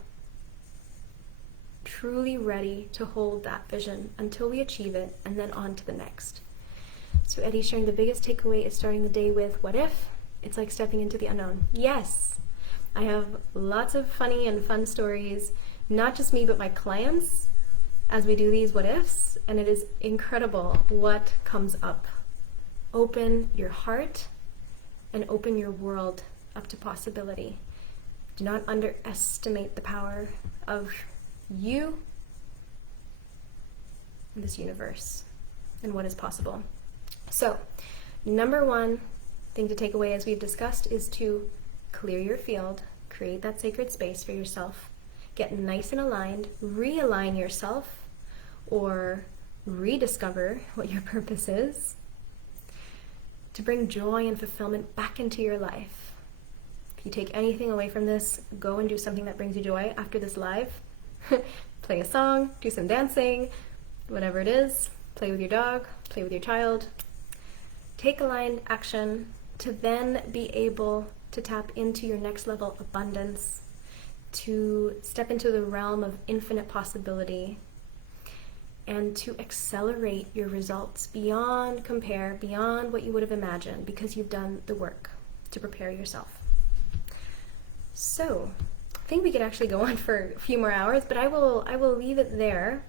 truly ready to hold that vision until we achieve it, and then on to the next. So Eddie's sharing the biggest takeaway is starting the day with, what if? It's like stepping into the unknown. Yes, I have lots of funny and fun stories, not just me, but my clients, as we do these what ifs, and it is incredible what comes up. Open your heart and open your world up to possibility. Do not underestimate the power of you in this universe and what is possible. So, number 1 thing to take away, as we've discussed, is to clear your field, create that sacred space for yourself, get nice and aligned, realign yourself, or rediscover what your purpose is, to bring joy and fulfillment back into your life. If you take anything away from this, go and do something that brings you joy after this live. Play a song, do some dancing, whatever it is, play with your dog, play with your child. Take aligned action to then be able to tap into your next level abundance, to step into the realm of infinite possibility, and to accelerate your results beyond compare, beyond what you would have imagined, because you've done the work to prepare yourself. So, I think we could actually go on for a few more hours, but I will leave it there.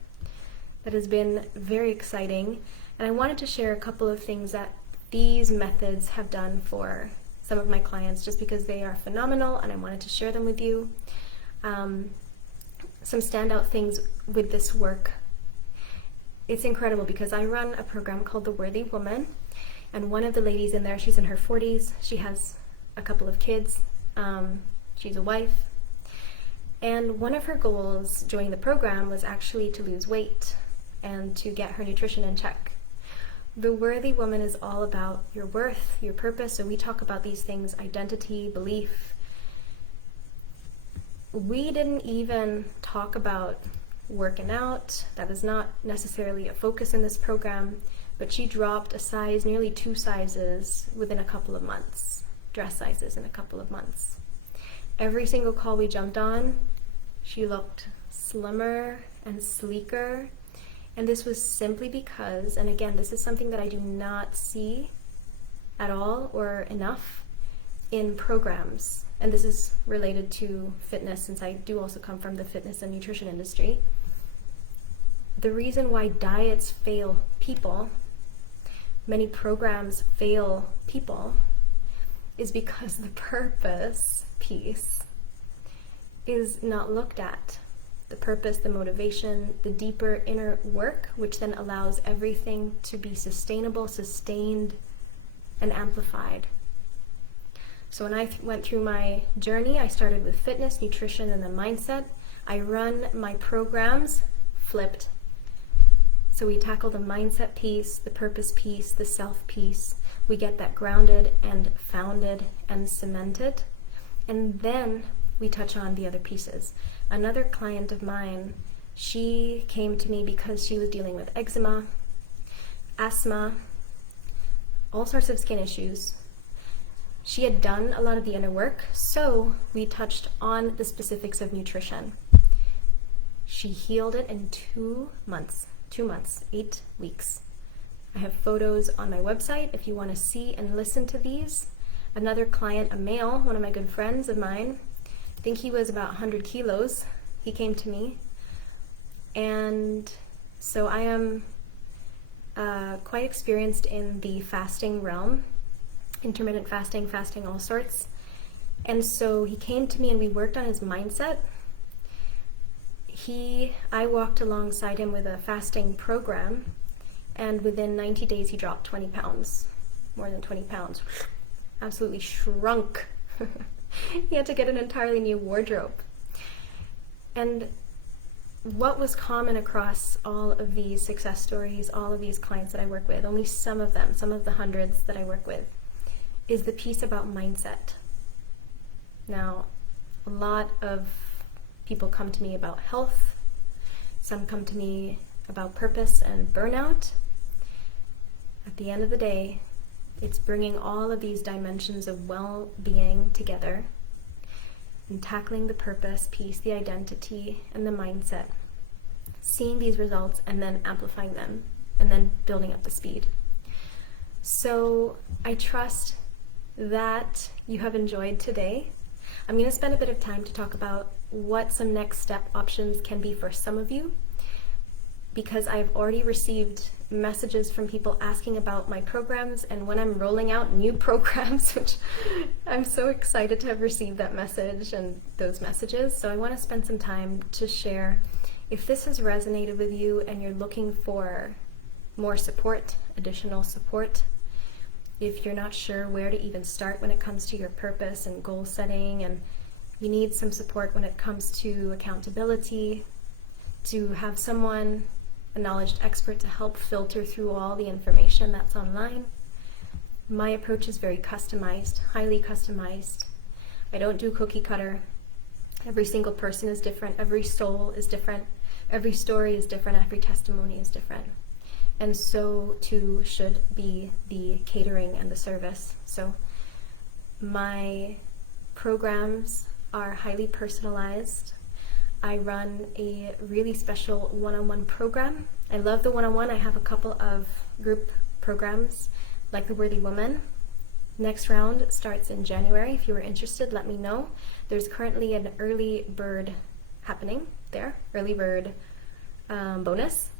That has been very exciting, and I wanted to share a couple of things that these methods have done for some of my clients, just because they are phenomenal, and I wanted to share them with you. Some standout things with this work. It's incredible because I run a program called The Worthy Woman, and one of the ladies in there, she's in her 40s, she has a couple of kids, she's a wife, and one of her goals joining the program was actually to lose weight and to get her nutrition in check. The Worthy Woman is all about your worth, your purpose, so we talk about these things, identity, belief. We didn't even talk about working out. That is not necessarily a focus in this program, but she dropped a size, nearly 2 sizes within a couple of months, dress sizes in a couple of months. Every single call we jumped on, she looked slimmer and sleeker. And this was simply because, and again, this is something that I do not see at all or enough in programs. And this is related to fitness, since I do also come from the fitness and nutrition industry. The reason why diets fail people, many programs fail people, is because the purpose piece is not looked at. The purpose, the motivation, the deeper inner work, which then allows everything to be sustainable, sustained, and amplified. So when I went through my journey, I started with fitness, nutrition, and then mindset. I run my programs flipped. So we tackle the mindset piece, the purpose piece, the self piece. We get that grounded and founded and cemented. And then we touch on the other pieces. Another client of mine, she came to me because she was dealing with eczema, asthma, all sorts of skin issues. She had done a lot of the inner work, so we touched on the specifics of nutrition. She healed it in 2 months, 8 weeks. I have photos on my website if you want to see and listen to these. Another client, a male, one of my good friends of mine, I think he was about 100 kilos. He came to me. And so I am quite experienced in the fasting realm, intermittent fasting, fasting all sorts. And so he came to me and we worked on his mindset. I walked alongside him with a fasting program, and within 90 days he dropped 20 pounds, more than 20 pounds. Absolutely shrunk. He had to get an entirely new wardrobe. And what was common across all of these success stories, all of these clients that I work with, only some of them, some of the hundreds that I work with, is the piece about mindset. Now, a lot of people come to me about health. Some come to me about purpose and burnout. At the end of the day, it's bringing all of these dimensions of well-being together and tackling the purpose piece, the identity, and the mindset, seeing these results and then amplifying them and then building up the speed. So I trust that you have enjoyed today. I'm going to spend a bit of time to talk about what some next step options can be for some of you, because I've already received messages from people asking about my programs and when I'm rolling out new programs, which I'm so excited to have received that message and those messages. So I want to spend some time to share if this has resonated with you and you're looking for more support, additional support. If you're not sure where to even start when it comes to your purpose and goal setting, and you need some support when it comes to accountability, to have someone, a knowledge expert, to help filter through all the information that's online. My approach is very customized, highly customized. I don't do cookie cutter. Every single person is different. Every soul is different. Every story is different. Every testimony is different. And so too should be the catering and the service. So my programs are highly personalized. I run a really special one-on-one program. I love the one-on-one. I have a couple of group programs like the Worthy Woman. Next round starts in January. If you are interested, let me know. There's currently an early bird happening there, early bird bonus.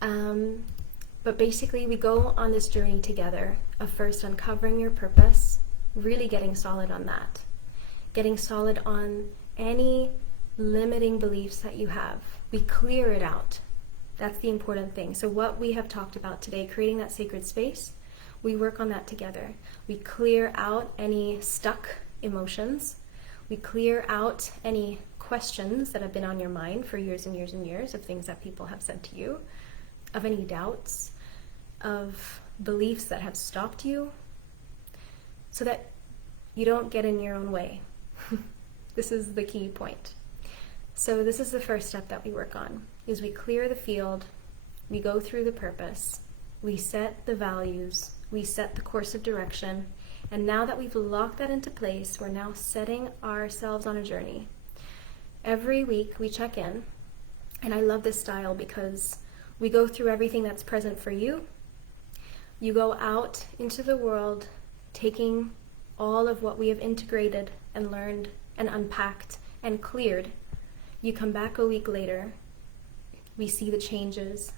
But basically we go on this journey together of first uncovering your purpose, really getting solid on that, getting solid on any limiting beliefs that you have. We clear it out. That's the important thing. So what we have talked about today, creating that sacred space, we work on that together. We clear out any stuck emotions. We clear out any questions that have been on your mind for years and years and years, of things that people have said to you, of any doubts, of beliefs that have stopped you, so that you don't get in your own way. This is the key point. So this is the first step that we work on, is we clear the field, we go through the purpose, we set the values, we set the course of direction, And now that we've locked that into place, we're now setting ourselves on a journey. Every week we check in, and I love this style because we go through everything that's present for you. You go out into the world taking all of what we have integrated and learned and unpacked and cleared. You come back a week later, we see the changes.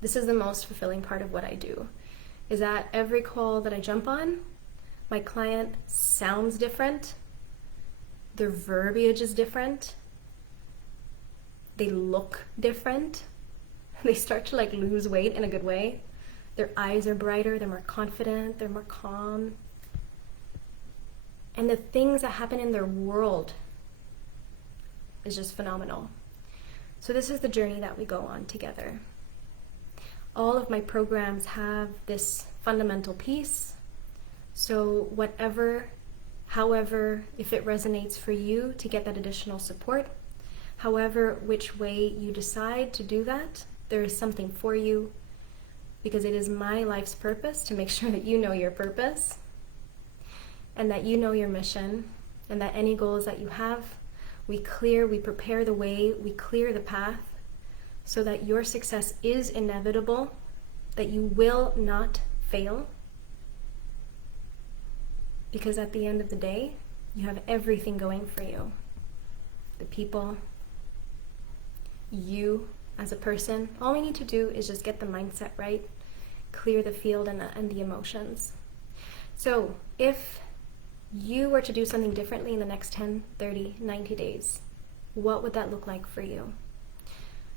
This is the most fulfilling part of what I do, is that every call that I jump on, my client sounds different, their verbiage is different, they look different, they start to like lose weight in a good way. Their eyes are brighter, they're more confident, they're more calm. And the things that happen in their world is just phenomenal. So this is the journey that we go on together. All of my programs have this fundamental piece. So however, if it resonates for you to get that additional support, however, which way you decide to do that, there is something for you, because it is my life's purpose to make sure that you know your purpose and that you know your mission, and that any goals that you have, we prepare the way, we clear the path so that your success is inevitable, that you will not fail. Because at the end of the day, you have everything going for you. The people, you as a person, all we need to do is just get the mindset right, clear the field and the emotions. So if you were to do something differently in the next 10, 30, 90 days, what would that look like for you?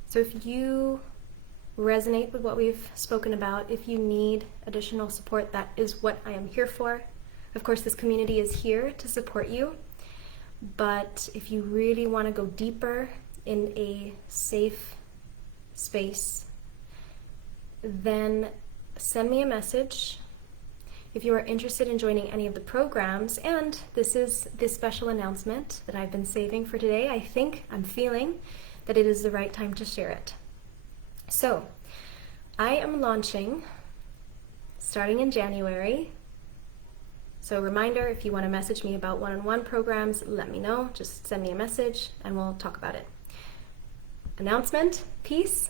So if you resonate with what we've spoken about, if you need additional support, that is what I am here for. Of course, this community is here to support you, but if you really want to go deeper in a safe space, then send me a message. If you are interested in joining any of the programs, and this is this special announcement that I've been saving for today, I'm feeling that it is the right time to share it. So, I am launching, starting in January. So reminder, if you want to message me about one-on-one programs, let me know. Just send me a message and we'll talk about it. Announcement piece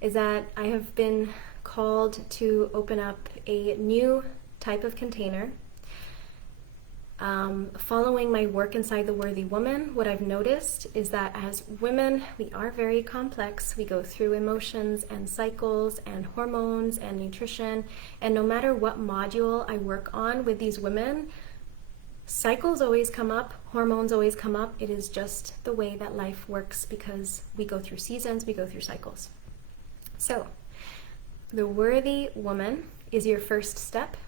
is that I have been called to open up a new type of container. Following my work inside The Worthy Woman, what I've noticed is that as women, we are very complex. We go through emotions and cycles and hormones and nutrition, and no matter what module I work on with these women, cycles always come up, hormones always come up. It is just the way that life works because we go through seasons, we go through cycles. So, The Worthy Woman is your first step.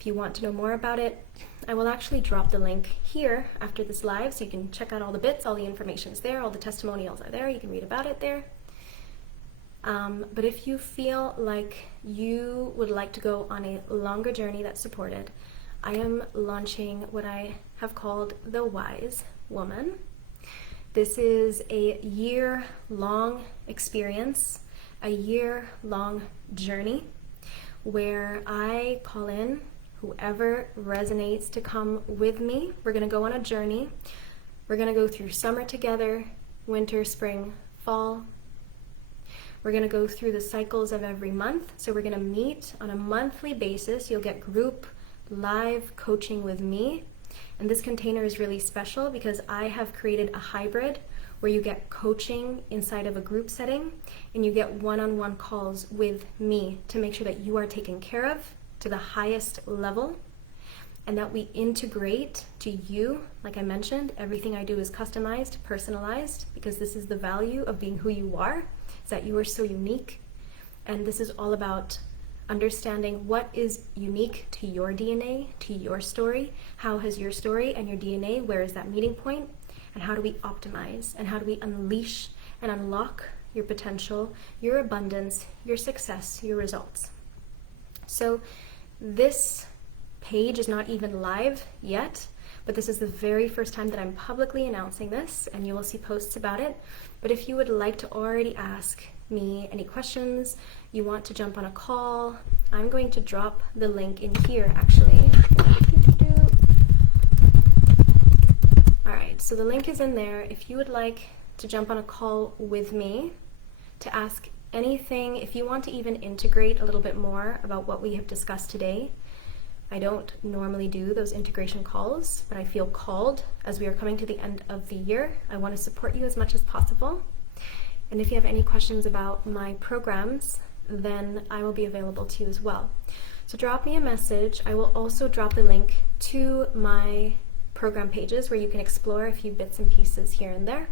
If you want to know more about it, I will actually drop the link here after this live so you can check out all the bits, all the information's there, all the testimonials are there, you can read about it there. But if you feel like you would like to go on a longer journey that's supported, I am launching what I have called the Wise Woman. This is a year-long experience, a year-long journey where I call in whoever resonates to come with me. We're going to go on a journey. We're going to go through summer together, winter, spring, fall. We're going to go through the cycles of every month. So we're going to meet on a monthly basis. You'll get group live coaching with me. And this container is really special because I have created a hybrid where you get coaching inside of a group setting and you get one-on-one calls with me to make sure that you are taken care of to the highest level, and that we integrate to you. Like I mentioned, everything I do is customized, personalized, because this is the value of being who you are, is that you are so unique. And this is all about understanding what is unique to your DNA, to your story. How has your story and your DNA, where is that meeting point? And how do we optimize? And how do we unleash and unlock your potential, your abundance, your success, your results? So this page is not even live yet, but this is the very first time that I'm publicly announcing this, and you will see posts about it. But if you would like to already ask me any questions, you want to jump on a call, I'm going to drop the link in here actually. So the link is in there. If you would like to jump on a call with me to ask anything, if you want to even integrate a little bit more about what we have discussed today. I don't normally do those integration calls, but I feel called as we are coming to the end of the year. I want to support you as much as possible. And if you have any questions about my programs, then I will be available to you as well. So drop me a message. I will also drop the link to my program pages where you can explore a few bits and pieces here and there.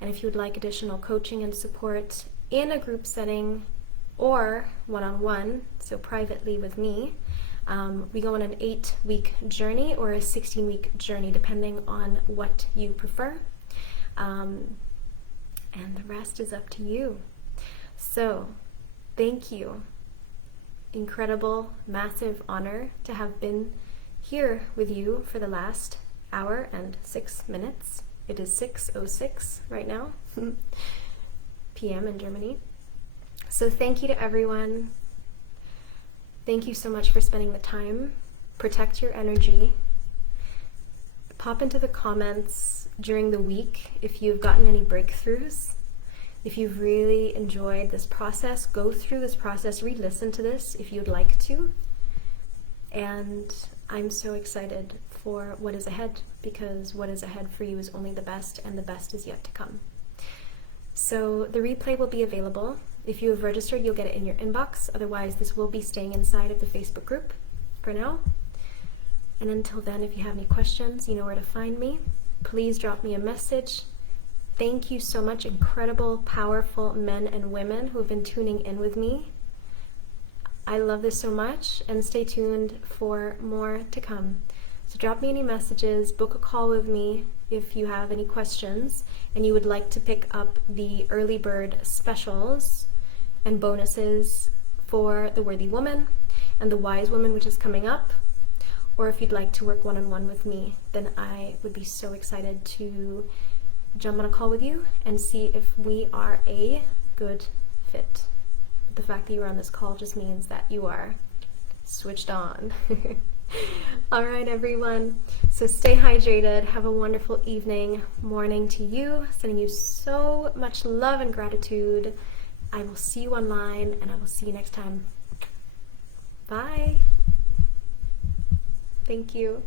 And if you would like additional coaching and support in a group setting or one-on-one, so privately with me, we go on an 8-week journey or a 16-week journey, depending on what you prefer. And the rest is up to you. So, thank you. Incredible, massive honor to have been here with you for the last hour and 6 minutes. It is 6:06 right now, p.m. in Germany. So thank you to everyone. Thank you so much for spending the time. Protect your energy. Pop into the comments during the week if you've gotten any breakthroughs. If you've really enjoyed this process, go through this process, re-listen to this if you'd like to. And I'm so excited for what is ahead, because what is ahead for you is only the best, and the best is yet to come. So the replay will be available. If you have registered, you'll get it in your inbox. Otherwise, this will be staying inside of the Facebook group for now. And until then, if you have any questions, you know where to find me. Please drop me a message. Thank you so much, incredible, powerful men and women who have been tuning in with me. I love this so much, and stay tuned for more to come. So drop me any messages, book a call with me if you have any questions and you would like to pick up the early bird specials and bonuses for the Worthy Woman and the Wise Woman, which is coming up. Or if you'd like to work one-on-one with me, then I would be so excited to jump on a call with you and see if we are a good fit. The fact that you are on this call just means that you are switched on. All right, everyone. So stay hydrated. Have a wonderful evening, morning to you. Sending you so much love and gratitude. I will see you online, and I will see you next time. Bye. Thank you.